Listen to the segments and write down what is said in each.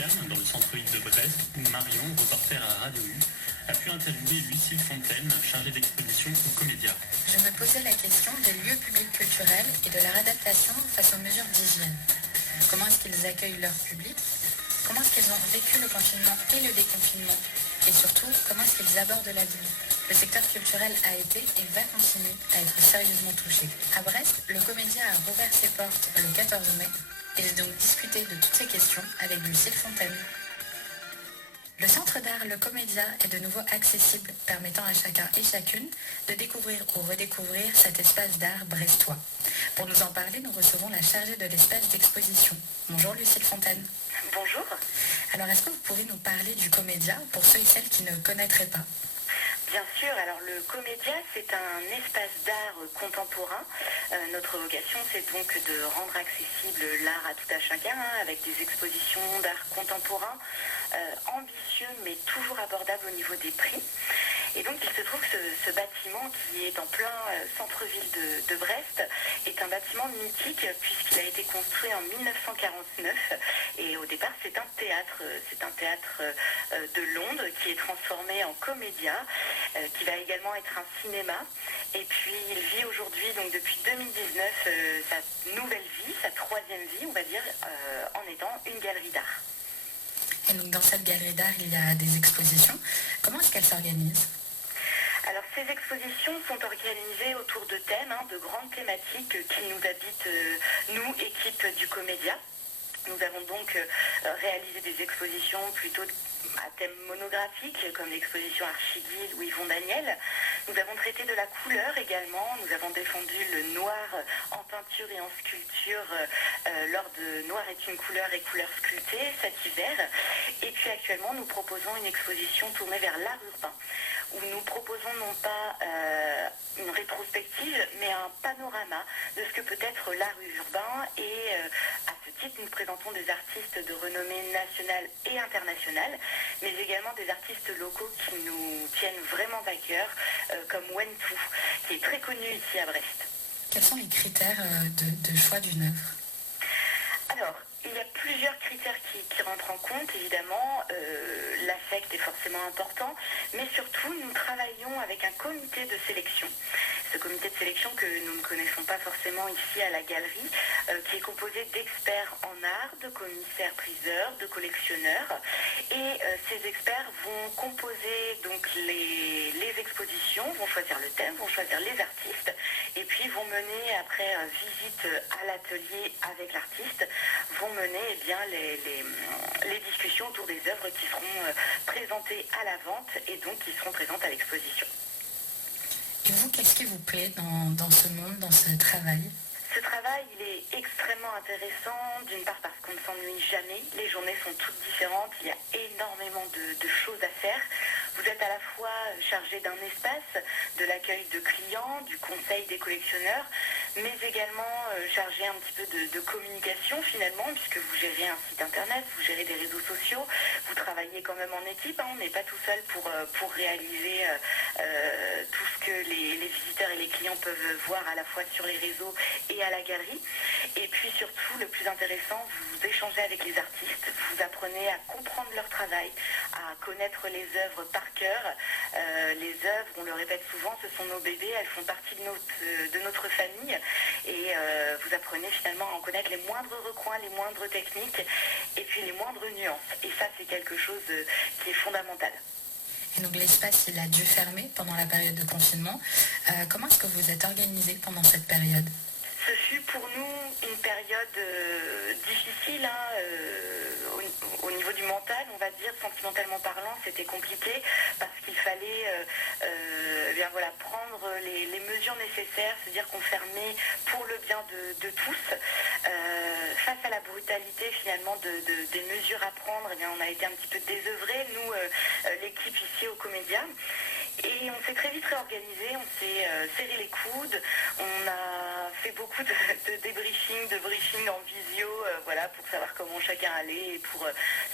spécial dans le centre-ville de Brest où Marion, reporter à Radio U, a pu interviewer Lucille Fontaine, chargée d'exposition au Comédia. Je me posais la question des lieux publics culturels et de leur adaptation face aux mesures d'hygiène. Comment est-ce qu'ils accueillent leur public? Comment est-ce qu'ils ont vécu le confinement et le déconfinement? Et surtout, comment est-ce qu'ils abordent l'avenir? Le secteur culturel a été et va continuer à être sérieusement touché. À Brest, le Comédia a rouvert ses portes le 14 mai et j'ai donc discuté de toutes ces questions avec Lucille Fontaine. Le centre d'art Le Comédia est de nouveau accessible, permettant à chacun et chacune de découvrir ou redécouvrir cet espace d'art brestois. Pour nous en parler, nous recevons la chargée de l'espace d'exposition. Bonjour Lucille Fontaine. Bonjour. Alors est-ce que vous pourriez nous parler du Comédia pour ceux et celles qui ne connaîtraient pas? Bien sûr, alors le Comédia, c'est un espace d'art contemporain. Notre vocation, c'est donc de rendre accessible l'art à tout à chacun, avec des expositions d'art contemporain ambitieux, mais toujours abordables au niveau des prix. Et donc, il se trouve que ce bâtiment, qui est en plein centre-ville de Brest, est un bâtiment mythique, puisqu'il a été construit en 1949. Et au départ, c'est un théâtre de Londres qui est transformé en Comédia, qui va également être un cinéma. Et puis, il vit aujourd'hui, donc depuis 2019, sa nouvelle vie, sa troisième vie, on va dire, en étant une galerie d'art. Et donc, dans cette galerie d'art, il y a des expositions. Comment est-ce qu'elles s'organisent? Alors, ces expositions sont organisées autour de thèmes, de grandes thématiques qui nous habitent, nous, équipe du Comédia. Nous avons donc réalisé des expositions plutôt à thème monographique, comme l'exposition Archiguille ou Yvon Daniel. Nous avons traité de la couleur également. Nous avons défendu le noir en peinture et en sculpture lors de Noir est une couleur et couleur sculptée cet hiver. Et puis actuellement, nous proposons une exposition tournée vers l'art urbain, où nous proposons non pas une rétrospective, mais un panorama de ce que peut être l'art urbain. Et à ce titre, nous présentons des artistes de renommée nationale et internationale, mais également des artistes locaux qui nous tiennent vraiment à cœur, comme Wentou, qui est très connu ici à Brest. Quels sont les critères de choix d'une œuvre? Alors, il y a plusieurs critères qui rentrent en compte, évidemment. L'affect est forcément important, mais surtout, nous travaillons avec un comité de sélection. Ce comité de sélection que nous ne connaissons pas forcément ici à la galerie, qui est composé d'experts en art, de commissaires-priseurs, de collectionneurs. Et ces experts vont composer donc les expositions, vont choisir le thème, vont choisir les artistes, et puis vont mener, après visite à l'atelier avec l'artiste, vont mener les discussions autour des œuvres qui seront présentées à la vente et donc qui seront présentes à l'exposition. Et vous, qu'est-ce qui vous plaît dans ce monde, dans ce travail? Ce travail, il est extrêmement intéressant, d'une part parce qu'on ne s'ennuie jamais. Les journées sont toutes différentes, il y a énormément de choses à faire. Vous êtes à la fois chargé d'un espace, de l'accueil de clients, du conseil des collectionneurs, mais également chargé un petit peu de communication finalement, puisque vous gérez un site internet, vous gérez des réseaux sociaux, vous travaillez quand même en équipe, on n'est pas tout seul pour réaliser tout ce que les visiteurs et les clients peuvent voir à la fois sur les réseaux et à la galerie. Et puis surtout, le plus intéressant, vous échangez avec les artistes, vous apprenez à comprendre leur travail, à connaître les œuvres par cœur. Les œuvres, on le répète souvent, ce sont nos bébés, elles font partie de notre famille et vous apprenez finalement à en connaître les moindres recoins, les moindres techniques et puis les moindres nuances. Et ça, c'est quelque chose qui est fondamental. Et donc l'espace, il a dû fermer pendant la période de confinement. Comment est-ce que vous êtes organisé pendant cette période? Ce fut pour nous une période difficile, au niveau du mental, on va dire, sentimentalement parlant, c'était compliqué parce qu'il fallait prendre les mesures nécessaires, c'est-à-dire qu'on fermait pour le bien de tous. Face à la brutalité finalement des mesures à prendre, on a été un petit peu désœuvrés, nous, l'équipe ici au Comédia. Et on s'est très vite réorganisé, on s'est serré les coudes, on a fait beaucoup de débriefing, de briefing en visio, voilà, pour savoir comment chacun allait et pour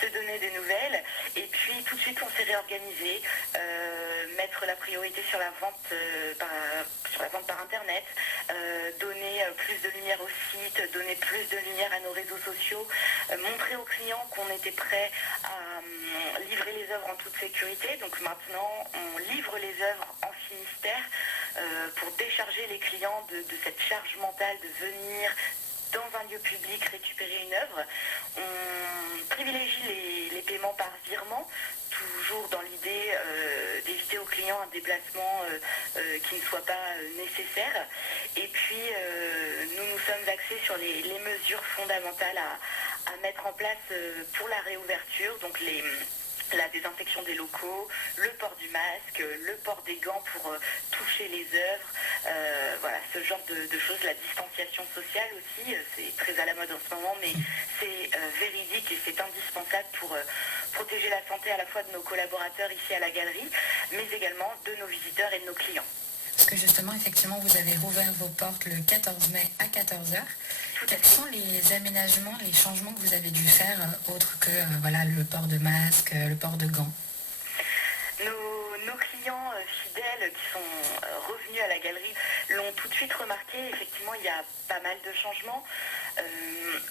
se donner des nouvelles. Et puis tout de suite on s'est réorganisé, mettre la priorité sur la vente par internet, donner plus de lumière au site, donner plus de lumière à nos réseaux sociaux, montrer aux clients qu'on était prêt à livrer les œuvres en toute sécurité. Donc maintenant on livre les œuvres en Finistère pour décharger les clients de cette charge mentale de venir dans un lieu public récupérer une œuvre. On privilégie les paiements par virement, toujours dans l'idée d'éviter aux clients un déplacement qui ne soit pas nécessaire. Et puis nous nous sommes axés sur les mesures fondamentales à mettre en place pour la réouverture, donc la désinfection des locaux, le port du masque, le port des gants pour toucher les œuvres, voilà, ce genre de choses. La distanciation sociale aussi, c'est très à la mode en ce moment, mais c'est véridique et c'est indispensable pour protéger la santé à la fois de nos collaborateurs ici à la galerie, mais également de nos visiteurs et de nos clients. Parce que justement, effectivement, vous avez rouvert vos portes le 14 mai à 14 heures. Quels sont les aménagements, les changements que vous avez dû faire, autres que voilà, le port de masque, le port de gants? Nos clients fidèles qui sont revenus à la galerie l'ont tout de suite remarqué. Effectivement, il y a pas mal de changements.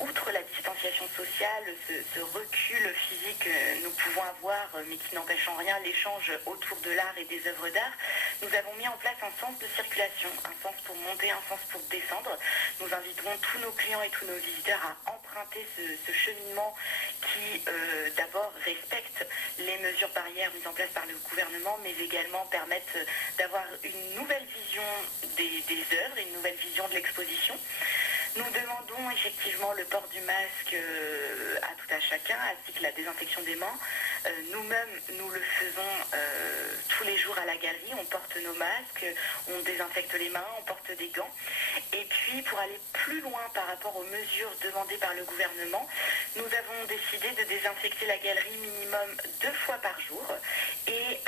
Outre la distanciation sociale, ce recul physique que nous pouvons avoir, mais qui n'empêche en rien l'échange autour de l'art et des œuvres d'art, nous avons mis en place un sens de circulation, un sens pour monter, un sens pour descendre. Nous inviterons tous nos clients et tous nos visiteurs à emprunter ce cheminement qui d'abord respecte les mesures barrières mises en place par le gouvernement, mais également permettent d'avoir une nouvelle vision des œuvres et une nouvelle vision de l'exposition. Nous demandons effectivement le port du masque à tout à chacun, ainsi que la désinfection des mains. Nous-mêmes, nous le faisons tous les jours à la galerie. On porte nos masques, on désinfecte les mains, on porte des gants. Et puis, pour aller plus loin par rapport aux mesures demandées par le gouvernement, nous avons décidé de désinfecter la galerie minimum 2 fois par jour. Et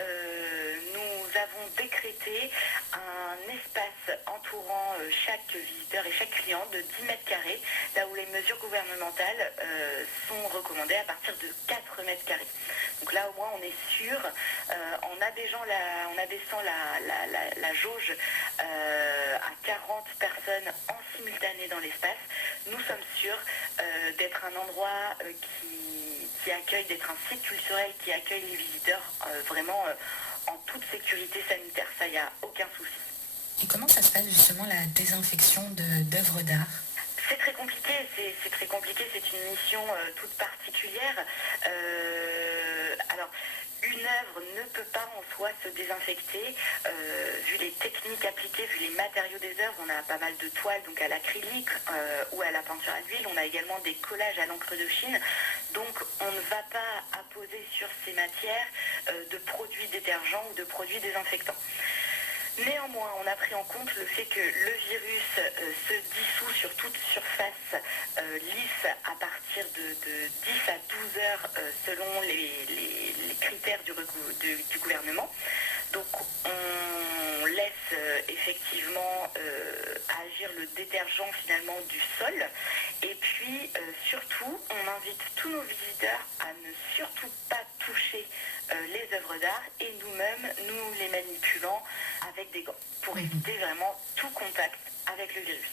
nous avons décrété un espace entourant chaque visiteur et chaque client de 10 mètres carrés, là où les mesures gouvernementales sont recommandées à partir de 4 mètres carrés. Donc là, au moins, on est sûr, en abaissant la jauge à 40 personnes en simultané dans l'espace, nous sommes sûrs d'être un endroit qui accueille, d'être un site culturel qui accueille les visiteurs vraiment en toute sécurité sanitaire. Ça, il n'y a aucun souci. Et comment ça se passe justement la désinfection d'œuvres d'art? C'est très compliqué, c'est une mission toute particulière. Alors, une œuvre ne peut pas en soi se désinfecter, vu les techniques appliquées, vu les matériaux des œuvres. On a pas mal de toiles, donc à l'acrylique ou à la peinture à l'huile. On a également des collages à l'encre de Chine. Donc, on ne va pas apposer sur ces matières de produits détergents ou de produits désinfectants. Néanmoins, on a pris en compte le fait que le virus se dissout sur toute surface lisse à partir de 10 à 12 heures selon les critères du gouvernement. Donc on laisse effectivement agir le détergent finalement du sol. Et puis surtout, on invite tous nos visiteurs à ne surtout pas toucher les œuvres d'art et nous-mêmes, nous les manipulons avec des gants pour éviter vraiment tout contact avec le virus.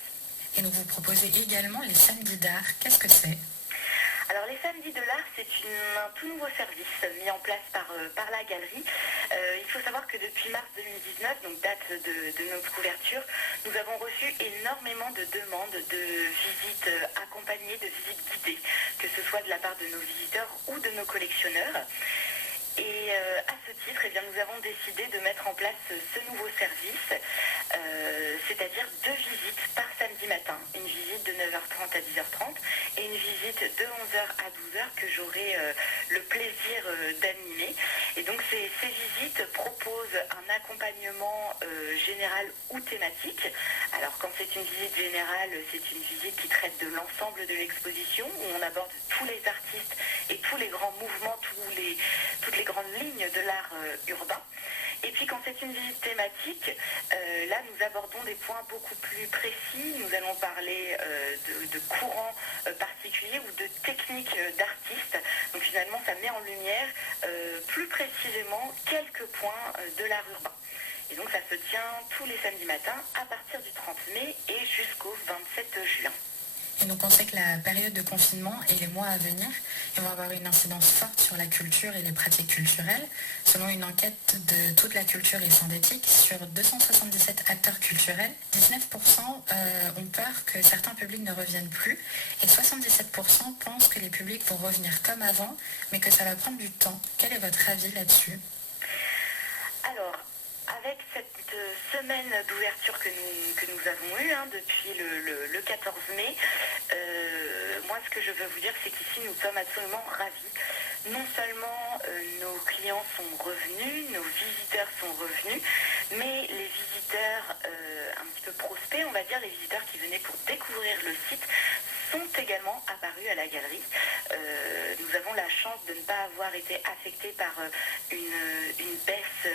Et donc vous proposez également les samedis d'art. Qu'est-ce que c'est? Alors les samedis de l'art, c'est un tout nouveau service mis en place par la galerie. Il faut savoir que depuis mars 2019, donc date de notre couverture, nous avons reçu énormément de demandes de visites accompagnées, de visites guidées, que ce soit de la part de nos visiteurs ou de nos collectionneurs. Et à ce titre, eh bien, nous avons décidé de mettre en place ce nouveau service, c'est-à-dire 2 visites par samedi matin. Une visite de 9h30 à 10h30 et une visite de 11h à 12h que j'aurai le plaisir d'animer. Et donc ces visites proposent un accompagnement général ou thématique. Alors quand c'est une visite générale, c'est une visite qui traite de l'ensemble de l'exposition, où on aborde tous les artistes et tous les grands mouvements, toutes les grandes lignes de l'art urbain. Et puis quand c'est une visite thématique, là nous abordons des points beaucoup plus précis. Nous allons parler de courants particuliers ou de techniques d'artistes. Donc finalement ça met en lumière plus précisément quelques points de l'art urbain. Et donc ça se tient tous les samedis matins à partir du 30 mai et jusqu'au 27 juin. Et donc on sait que la période de confinement et les mois à venir vont avoir une incidence forte sur la culture et les pratiques culturelles. Selon une enquête de Toute la culture et synthétique, sur 277 acteurs culturels, 19% ont peur que certains publics ne reviennent plus et 77% pensent que les publics vont revenir comme avant, mais que ça va prendre du temps. Quel est votre avis là-dessus ? Alors, avec cette semaine d'ouverture que nous avons eue depuis le 14 mai, moi ce que je veux vous dire c'est qu'ici nous sommes absolument ravis. Non seulement nos clients sont revenus, nos visiteurs sont revenus, mais les visiteurs un petit peu prospects, on va dire, les visiteurs qui venaient pour découvrir le site, sont également apparus à la galerie. Nous avons la chance de ne pas avoir été affectés par une baisse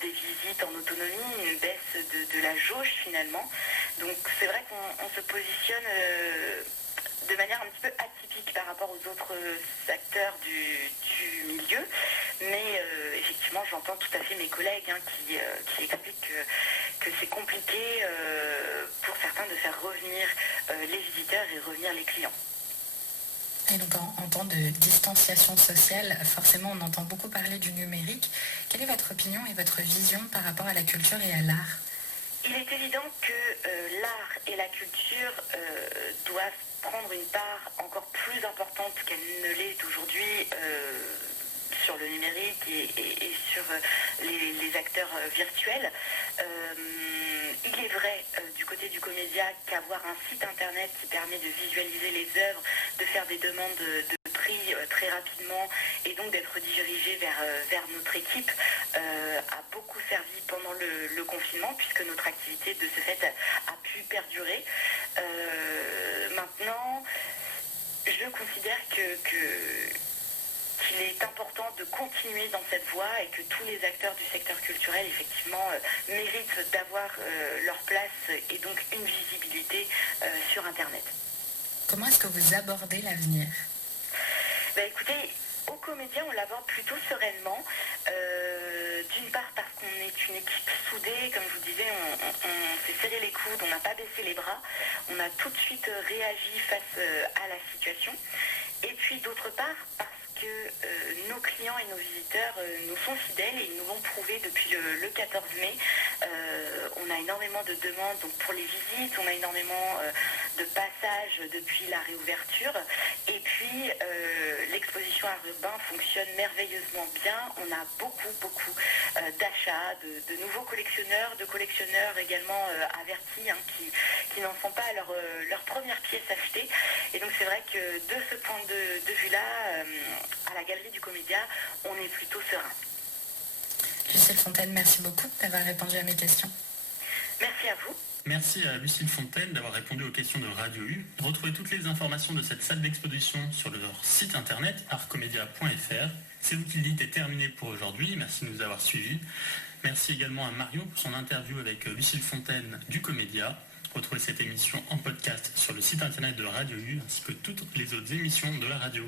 des visites en autonomie, une baisse de la jauge finalement. Donc c'est vrai qu'on se positionne de manière un petit peu atypique par rapport aux autres acteurs du milieu, mais effectivement j'entends tout à fait mes collègues qui expliquent que c'est compliqué pour certains de faire revenir les visiteurs et revenir les clients. Et donc en temps de distanciation sociale, forcément on entend beaucoup parler du numérique. Quelle est votre opinion et votre vision par rapport à la culture et à l'art ? Il est évident que l'art et la culture doivent prendre une part encore plus importante qu'elle ne l'est aujourd'hui sur le numérique et sur les acteurs virtuels. Il est vrai du côté du Comédia qu'avoir un site internet qui permet de visualiser les œuvres, de faire des demandes de prix très rapidement et donc d'être dirigé vers notre équipe a beaucoup servi pendant le confinement puisque notre activité de ce fait a pu perdurer. Maintenant, je considère qu'il est important de continuer dans cette voie et que tous les acteurs du secteur culturel, effectivement, méritent d'avoir leur place et donc une visibilité sur Internet. Comment est-ce que vous abordez l'avenir ? Écoutez, au Comédia, on l'aborde plutôt sereinement. D'une part parce qu'on est une équipe soudée, comme je vous disais, on s'est serré les coudes, on n'a pas baissé les bras, on a tout de suite réagi face à la situation. Et puis d'autre part parce que nos clients et nos visiteurs nous sont fidèles et ils nous l'ont prouvé depuis le 14 mai. On a énormément de demandes donc pour les visites, on a énormément de passages depuis la réouverture. Et puis l'exposition Art Urbain fonctionne merveilleusement bien. On a beaucoup d'achats, de nouveaux collectionneurs, de collectionneurs également avertis qui n'en sont pas à leur première pièce achetée. Et donc c'est vrai que de ce point de vue-là, à la Galerie du Comédia, on est plutôt serein. Lucille Fontaine, merci beaucoup d'avoir répondu à mes questions. Merci à vous. Merci à Lucille Fontaine d'avoir répondu aux questions de Radio U. Retrouvez toutes les informations de cette salle d'exposition sur leur site internet artcomedia.fr. C'est vous qui le dites est terminé pour aujourd'hui. Merci de nous avoir suivis. Merci également à Marion pour son interview avec Lucille Fontaine du Comédia. Retrouvez cette émission en podcast sur le site internet de Radio U ainsi que toutes les autres émissions de la radio.